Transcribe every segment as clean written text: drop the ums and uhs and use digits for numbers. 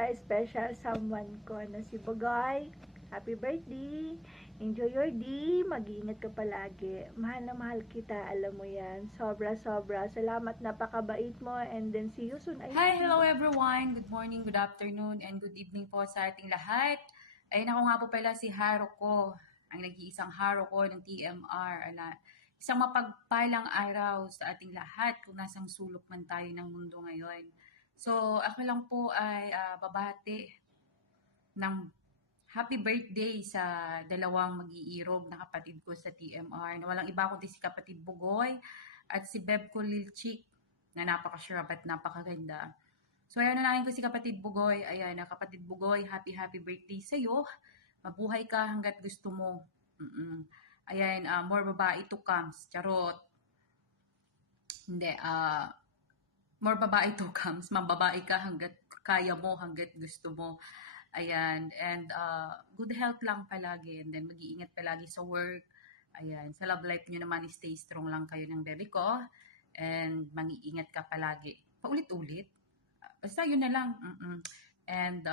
sa special someone ko na si Bagay. Happy birthday! Enjoy your day. Mag-iingat ka palagi. Mahal na mahal kita. Alam mo yan. Sobra-sobra. Salamat. Napakabait mo. And then see you soon. Hi, hello everyone. Good morning, good afternoon, and good evening po sa ating lahat. Ayun ako nga po pala si Haruko, ang nag-iisang Haruko ng TMR. Isang mapagpalang araw sa ating lahat kung nasang sulok man tayo ng mundo ngayon. So, ako lang po ay babati ng happy birthday sa dalawang mag-iirog na kapatid ko sa TMR na walang iba kundi si kapatid Bugoy at si Beb Kulilchik na napaka-sharp at napakaganda. So, ayan na namin ko si kapatid Bugoy. Ayan na kapatid Bugoy, happy birthday sa'yo. Mabuhay ka hanggat gusto mo. Ayan, more babae to comes. Charot. Hindi, more babae to comes. Mambabae ka hanggat kaya mo, hanggat gusto mo. Ayan, and good health lang palagi. And then mag-iingat palagi sa work. Ayan, sa love life nyo naman, stay strong lang kayo ng bebe ko. And mag-iingat ka palagi. Paulit-ulit. Basta yun na lang. And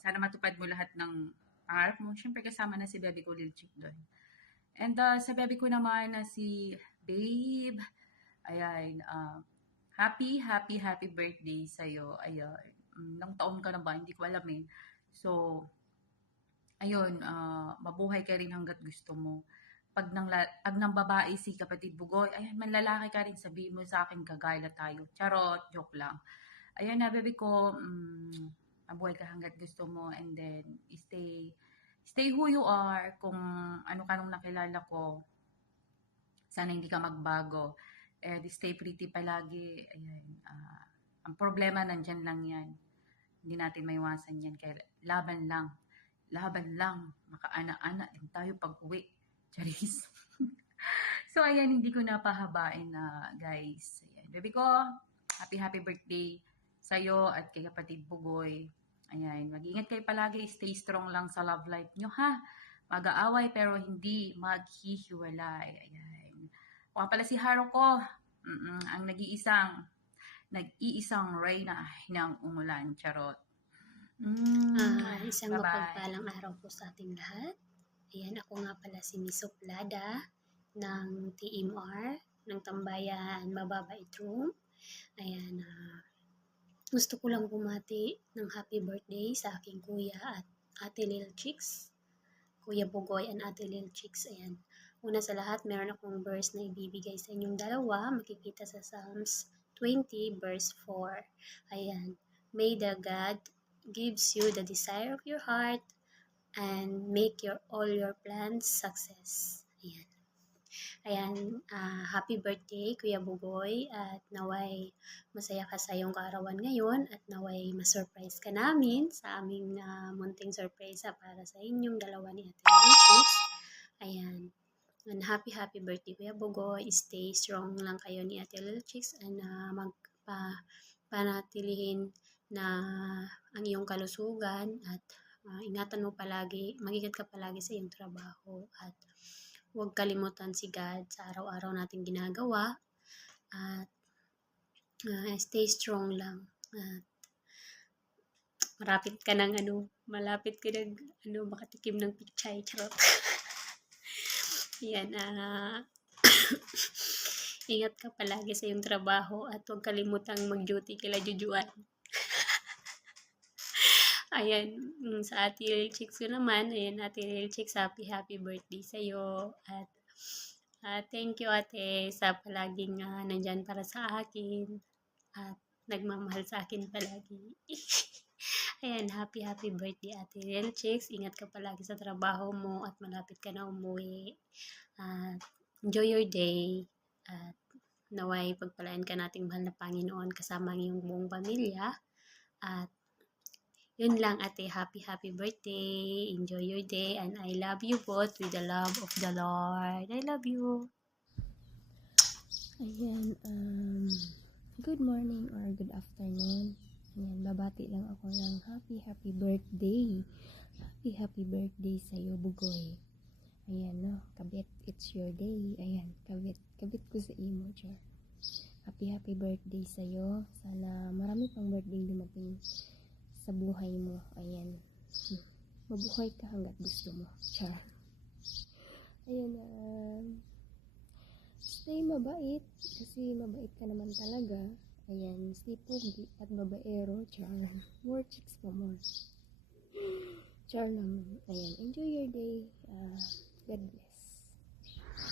sana matupad mo lahat ng pangarap mo. Siyempre kasama na si Bebe ko, Lil Chick doon. And sa Bebe ko naman na si Babe. Ayan. Happy birthday sa'yo. Ayan. Ilang taon ka na ba? Hindi ko alam eh. So, ayun. Mabuhay ka rin hanggat gusto mo. Pag nang babae si kapatid Bugoy, ayan, manlalaki ka rin, sabihin mo sa akin, kagaya tayo. Charot, joke lang. Ayan na, baby ko, mabuhay ka hanggat gusto mo, and then stay who you are. Kung ano ka nung nakilala ko, sana hindi ka magbago. And stay pretty palagi. Ayan, ang problema nandyan lang yan. Hindi natin maiwasan yan. Kaya laban lang. Makaana-ana din tayo pag uwi. Charis. So, ayan, hindi ko napahabain na, guys. Ayan, baby ko, happy birthday sa'yo at kay kapatid Bugoy. Ayan, mag-ingat kayo palagi. Stay strong lang sa love life nyo, ha? Mag-aaway pero hindi maghihiwalay. Ayan. O pala si Haruko, ang nag-iisang reyna ng umulan. Charot. Isang Bye-bye. mapagpalang araw po sa ating lahat. Ayan, ako nga pala si Miss Soplada ng TMR, ng Tambayan Mababait Room. Ayan, gusto ko lang bumati ng happy birthday sa aking kuya at ate Lil Chicks. Kuya Bugoy and ate Lil Chicks. Ayan. Una sa lahat, meron akong verse na ibibigay sa inyong dalawa. Makikita sa Psalms 20 verse 4. Ayan. May the God gives you the desire of your heart and make all your plans success. Ayan. Ayan, happy birthday Kuya Bugoy at naway masaya ka sa iyong kaarawan ngayon at naway ma-surprise ka namin sa aming munting sorpresa para sa inyong dalawa ni Ate Chicks. Ayan. And happy birthday Kuya Bugoy. Stay strong lang kayo ni Ate Lil Chicks and panatilihin na ang iyong kalusugan at ingatan mo palagi, mag-ingat ka palagi sa iyong trabaho at huwag kalimutan si God sa araw-araw nating ginagawa at stay strong lang at malapit ka ng makatikim ng pichay, charot. Yan, ingat ka palagi sa iyong trabaho at huwag kalimutang mag-duty kila Jujuan. Ayan, sa Ate Lil Chicks ko naman, ayan, Ate Lil Chicks, happy birthday sa'yo. At thank you, ate, sa palaging nandyan para sa akin. At nagmamahal sa akin palagi. Ayan, happy birthday, Ate Lil Chicks. Ingat ka palagi sa trabaho mo at malapit ka na umuwi. At enjoy your day. At naway pagpalaan ka nating mahal na Panginoon kasama ang iyong buong pamilya. At yun lang, ate, happy birthday. Enjoy your day and I love you both with the love of the Lord. I love you. Ayan, good morning or good afternoon. Ayan, babati lang ako ng happy birthday. Happy birthday sa'yo, Bugoy. Ayan, no, kabit, it's your day. Ayan, kabit ko sa imo, Char. Happy birthday sa'yo. Sana marami pang birthday dumating sa buhay mo. Ayan. Mabuhay ka hanggat gusto mo. Char. Ayan, stay mabait. Kasi mabait ka naman talaga. Ayan, stay pogi at babaero. Char. More chicks pa more. Char naman. Ayan, enjoy your day. God bless.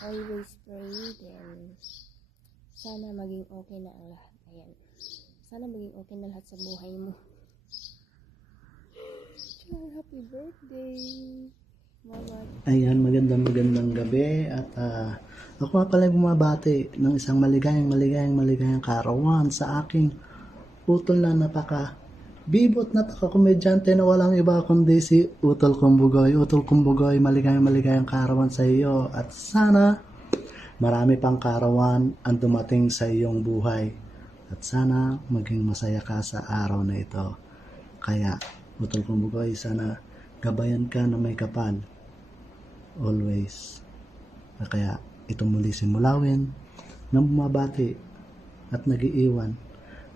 Always pray. Then, sana maging okay na ang lahat. Ayan. Sana maging okay na lahat sa buhay mo. Char, happy birthday. Mama. Ayan, magandang gabi at ako nga pala bumabati ng isang maligayang kaarawan sa aking utol na napaka-bibot, napaka-komedyante na walang iba kundi si Utol Kumbugoy. Utol Kumbugoy, maligayang kaarawan sa iyo at sana marami pang kaarawan ang dumating sa iyong buhay at sana maging masaya ka sa araw na ito. Kaya, Utol Kumbugoy, sana gabayan ka na may kapal. Always. Kaya ito muli si Mulawin na bumabati at nagiiwan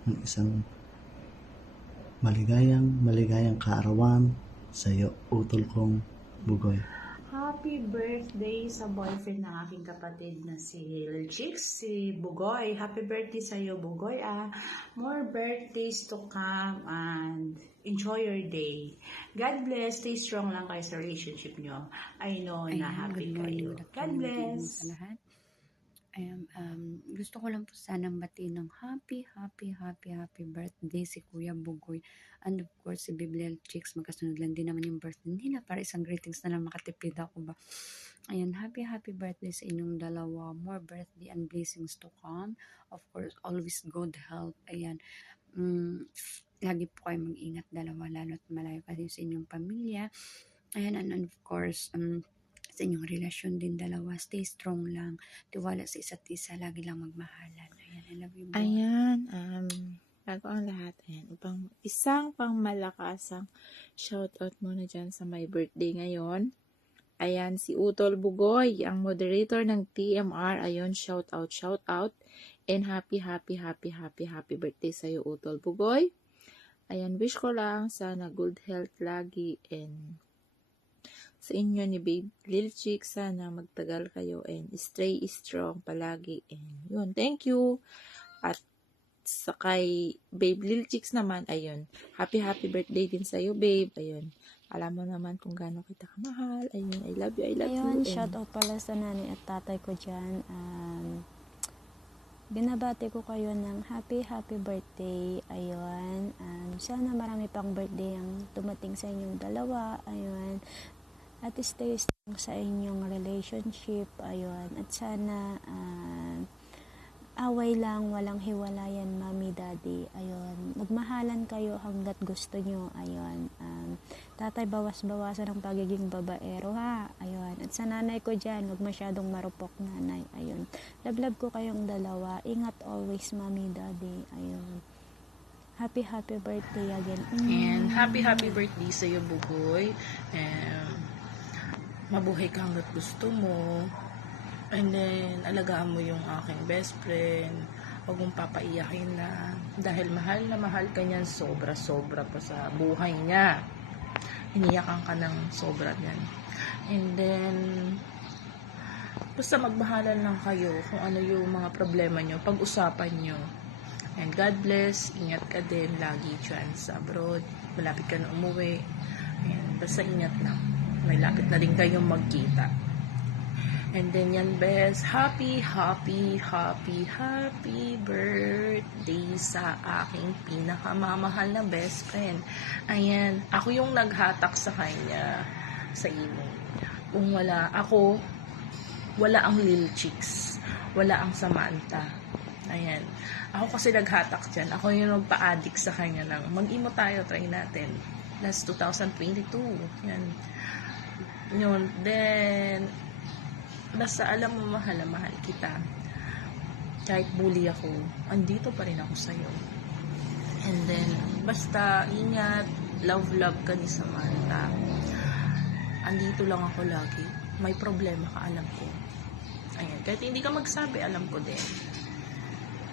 ng isang maligayang kaarawan sa iyo, Utol kong Bugoy. Happy birthday sa boyfriend ng aking kapatid na si Lil Chicks, si Bugoy. Happy birthday sa iyo, Bugoy. More birthdays to come and enjoy your day. God bless. Stay strong lang kayo sa relationship nyo. I know na happy kayo. God bless. Sa lahat. Gusto ko lang po sanang batiin ng happy birthday si Kuya Bugoy. And of course, si Biblial Chicks, magkasunod lang din naman yung birthday nila para isang greetings na lang makatipid ako ba. Ayan, happy birthday sa inyong dalawa. More birthday and blessings to come. Of course, always good health. Ayan. Lagi po kayo mag-ingat dalawa, lalo at malayo kasi sa inyong pamilya. Ayan, and of course, sa inyong relasyon din dalawa, stay strong lang, tiwala sa isa't isa, lagi lang magmahalan. Ayan, I love you both. Ayan, bago ang lahat, ayan, isang pang malakasang shoutout muna dyan sa my birthday ngayon. Ayan, si Utol Bugoy, ang moderator ng TMR. Ayun, shoutout. And happy birthday sa'yo, Utol Bugoy. Ayan, wish ko lang sana good health lagi and sa inyo ni Babe Lil Chick, sana magtagal kayo and stay strong palagi. And yun, thank you. At sa kay Babe Lil Chicks naman, ayun, happy birthday din sa'yo, babe. Ayun, alam mo naman kung gaano kita kamahal. Ayun, I love you. Ayun, shout out pala sa nanay at tatay ko dyan. Binabati ko kayo ng happy birthday. Ayun, sana marami pang birthday ang tumating sa inyong dalawa. Ayun, at stay strong sa inyong relationship. Ayun, at sana away lang, walang hiwalayan, mami, daddy. Ayun, magmahalan kayo hanggat gusto nyo. Ayun, tatay, bawas-bawasan ang pagiging babaero, ha. Ayun, at sa nanay ko dyan, huwag masyadong marupok, nanay. Ayun, love ko kayong dalawa. Ingat always, mami, daddy. Ayun, happy birthday again. And happy birthday sa iyo, Bugoy. Mabuhay ka hanggat gusto mo. And then, alagaan mo yung aking best friend. Huwag mong papaiyakin na. Dahil mahal na mahal ka niyan, sobra pa sa buhay niya. Iniyakan ka ng sobra niyan. And then, basta magmahalan lang kayo kung ano yung mga problema nyo. Pag-usapan nyo. And God bless. Ingat ka din lagi dyan sa abroad. Malapit ka na umuwi. And basta ingat lang. May lapit na din kayong magkita. And then yan, best, happy birthday sa aking pinakamamahal na best friend. Ayan, ako yung naghatak sa kanya sa email. Kung wala ako, wala ang Lil Chicks, wala ang Samantha. Ayan, ako kasi naghatak dyan. Ako yung nagpa-addict sa kanya ng mag-imo tayo, try natin. Last 2022. Yan. Yun, then basta alam mo, mahal kita. Kahit bully ako, andito pa rin ako sa'yo. And then, basta ingat, love ka ni Samantha. Andito lang ako lagi. May problema ka, alam ko. Ayan, kahit hindi ka magsabi, alam ko din.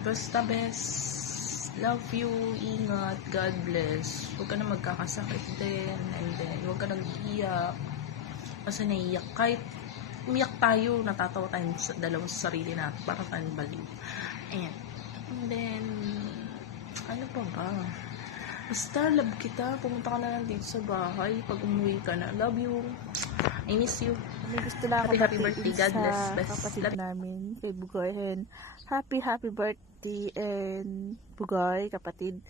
Basta best, Love you, ingat, God bless. Huwag ka na magkakasakit din, and then huwag ka nang iiyak. Kasi naiiyak, kahit umiyak tayo, natatawa tayo sa dalawang sarili natin, para tayong baliw. Ayan. And then, ano pa ba? Basta, love kita. Pumunta ka na lang dito sa bahay. Pag umuwi ka na, love you. I miss you. May gusto lang Happy, ako happy birthday. batiin God bless. sa Best. kapatid Love. namin kay Bugoy. And happy birthday and Bugoy, kapatid.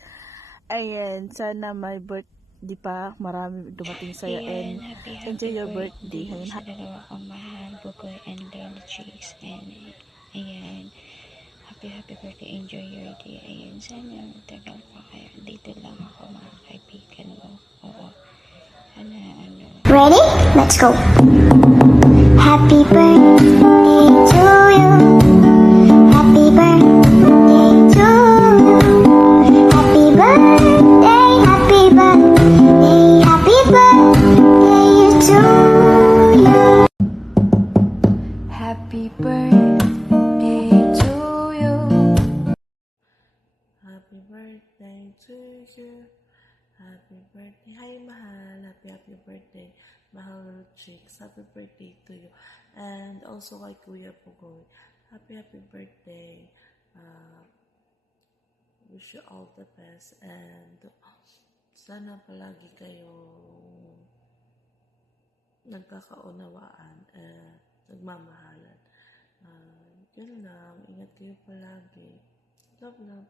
Ayan, sana may birthday pa. Marami dumating sa'yo. And enjoy your birthday. Ayan, sa dalawa kong mahal, Bugoy and Lily Chicks. And ayan, happy birthday, enjoy your day. Ayan, sana matagal pa kayo. Dito lang ako, mga kaibigan mo. Oo. Sana Ready? Let's go. Happy birthday to you. Happy birthday to you. Happy birthday, happy birthday, happy birthday to you. happy birthday to you. Happy birthday to you. Happy birthday. Hi, mahal. Happy birthday. Mahal Chicks. Happy birthday to you. And also kay Kuya Pugoy. Happy birthday. Wish you all the best. And sana palagi kayo nagkakaunawaan. Nagmamahalan. Yun lang. Ingat kayo palagi. Love.